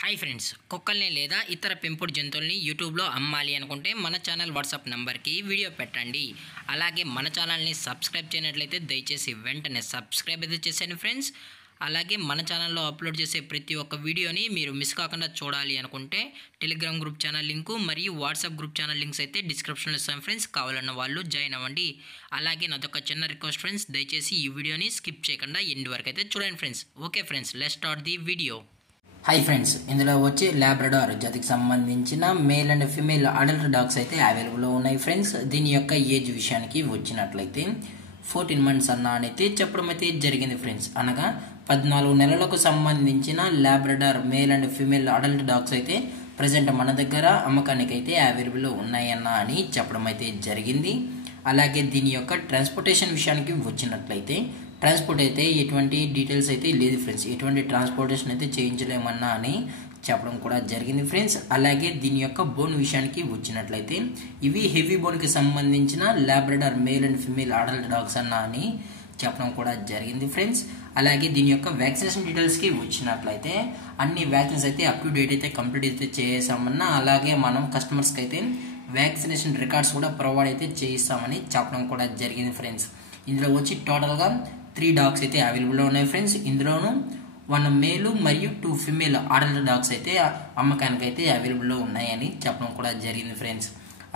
Hi friends, కుక్కల్ని లేదా ఇతర పెంపుడు జంతువుల్ని యూట్యూబ్లో అమ్మాలి అనుకుంటే మన ఛానల్ వాట్సాప్ నెంబర్కి వీడియో పెట్టండి. అలాగే మన ఛానల్ని సబ్స్క్రైబ్ చేయనట్లయితే దయచేసి వెంటనే సబ్స్క్రైబ్ అయితే చేసేయండి ఫ్రెండ్స్. అలాగే మన ఛానల్లో అప్లోడ్ చేసే ప్రతి ఒక్క వీడియోని మీరు మిస్ కాకుండా చూడాలి అనుకుంటే టెలిగ్రామ్ గ్రూప్ ఛానల్ లింకు మరియు వాట్సాప్ గ్రూప్ ఛానల్ లింక్స్ అయితే డిస్క్రిప్షన్లో ఇస్తాను ఫ్రెండ్స్. కావాలన్న వాళ్ళు జాయిన్ అవ్వండి. అలాగే నాదొక చిన్న రిక్వెస్ట్ ఫ్రెండ్స్, దయచేసి ఈ వీడియోని స్కిప్ చేయకుండా ఎండ్ వరకు అయితే చూడండి friends. Okay friends, let's start the video. Hi friends, ఇందులో వచ్చి లాబ్రడార్ జాతికి సంబంధించిన male and female adult dogs అయితే అవైలబుల్లో ఉన్నాయి ఫ్రెండ్స్. దీని యొక్క ఏజ్ విషయానికి వచ్చినట్లయితే 14 months అన్న అయితే చెప్పడం అయితే జరిగింది ఫ్రెండ్స్. అనగా 14 నెలలకు సంబంధించిన Labrador male and female adult dogs అయితే ప్రజెంట్ మన దగ్గర అమ్మకానికి అయితే అవైలబుల్లో ఉన్నాయన్న అని చెప్పడం అయితే జరిగింది. అలాగే దీని యొక్క ట్రాన్స్పోర్టేషన్ విషయానికి వచ్చినట్లయితే ట్రాన్స్పోర్ట్ అయితే ఎటువంటి డీటెయిల్స్ అయితే లేదు ఫ్రెండ్స్. ఎటువంటి ట్రాన్స్పోర్టేషన్ అయితే చేయించలేమన్నా అని చెప్పడం కూడా జరిగింది ఫ్రెండ్స్. అలాగే దీని యొక్క బోన్ విషయానికి వచ్చినట్లయితే ఇవి హెవీ బోన్కి సంబంధించిన Labrador male and female adult dogs అన్న అని చెప్పడం కూడా జరిగింది ఫ్రెండ్స్. అలాగే దీని యొక్క వ్యాక్సినేషన్ డీటెయిల్స్కి వచ్చినట్లయితే అన్ని వ్యాక్సిన్స్ అయితే అప్ టు డేట్ అయితే కంప్లీట్ అయితే చేసామన్నా, అలాగే మనం కస్టమర్స్కి అయితే వ్యాక్సినేషన్ రికార్డ్స్ కూడా ప్రొవైడ్ అయితే చేయిస్తామని చెప్పడం కూడా జరిగింది ఫ్రెండ్స్. ఇందులో వచ్చి టోటల్గా 3 డాగ్స్ అయితే అవైలబుల్లో ఉన్నాయి ఫ్రెండ్స్. ఇందులోనూ 1 మేలు మరియు 2 ఫీమేల్ అడల్ట్ డాగ్స్ అయితే అమ్మకానికి అయితే అవైలబుల్లో ఉన్నాయని చెప్పడం కూడా జరిగింది ఫ్రెండ్స్.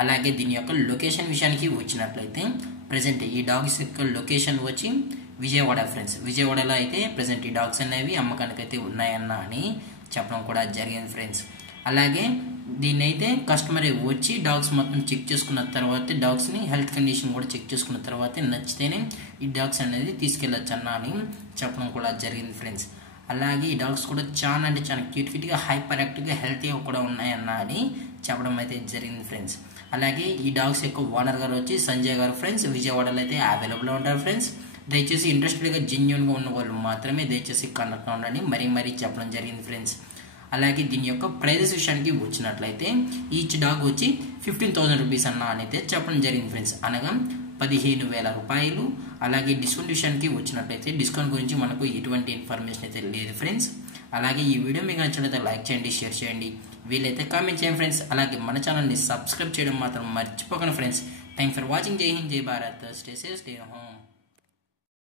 అలాగే దీని యొక్క లొకేషన్ విషయానికి వచ్చినట్లయితే ప్రజెంట్ ఈ డాగ్స్ యొక్క లొకేషన్ వచ్చి విజయవాడ ఫ్రెండ్స్. విజయవాడలో అయితే ప్రజెంట్ ఈ డాగ్స్ అనేవి అమ్మకానికి అయితే ఉన్నాయన్న అని చెప్పడం కూడా జరిగింది ఫ్రెండ్స్. అలాగే దీన్ని అయితే కస్టమర్ వచ్చి డాగ్స్ మొత్తం చెక్ చేసుకున్న తర్వాత డాగ్స్ని హెల్త్ కండిషన్ కూడా చెక్ చేసుకున్న తర్వాత నచ్చితేనే ఈ డాగ్స్ అనేది తీసుకెళ్ళచ్చు అన్న అని చెప్పడం కూడా జరిగింది ఫ్రెండ్స్. అలాగే ఈ డాగ్స్ కూడా చాలా అంటే చాలా క్యూట్గా హైపర్ యాక్టివ్గా హెల్తీగా కూడా ఉన్నాయన్న అని చెప్పడం అయితే జరిగింది ఫ్రెండ్స్. అలాగే ఈ డాగ్స్ యొక్క ఓనర్ గారు వచ్చి సంజయ్ గారు ఫ్రెండ్స్. విజయవాడలో అయితే అవైలబుల్లో ఉంటారు ఫ్రెండ్స్. దయచేసి ఇంట్రెస్టెడ్గా జెన్యూన్గా ఉన్న వాళ్ళు మాత్రమే దయచేసి కాంటాక్ట్ ఉండండి మరీ చెప్పడం జరిగింది ఫ్రెండ్స్. అలాగే దీని యొక్క ప్రైజెస్ విషయానికి వచ్చినట్లయితే ఈచ్ డాగ్ వచ్చి 15,000 రూపీస్ అన్న అయితే చెప్పడం జరిగింది ఫ్రెండ్స్. అనగా 15,000 రూపాయలు. అలాగే డిస్కౌంట్ విషయానికి వచ్చినట్లయితే డిస్కౌంట్ గురించి మనకు ఎటువంటి ఇన్ఫర్మేషన్ అయితే లేదు ఫ్రెండ్స్. అలాగే ఈ వీడియో మీకు నచ్చినట్లయితే లైక్ చేయండి, షేర్ చేయండి, వీలైతే కామెంట్ చేయండి ఫ్రెండ్స్. అలాగే మన ఛానల్ని సబ్స్క్రైబ్ చేయడం మాత్రం మర్చిపోకండి ఫ్రెండ్స్. Thank for watching. జై హింద్, జై Bharat, stay safe, stay home.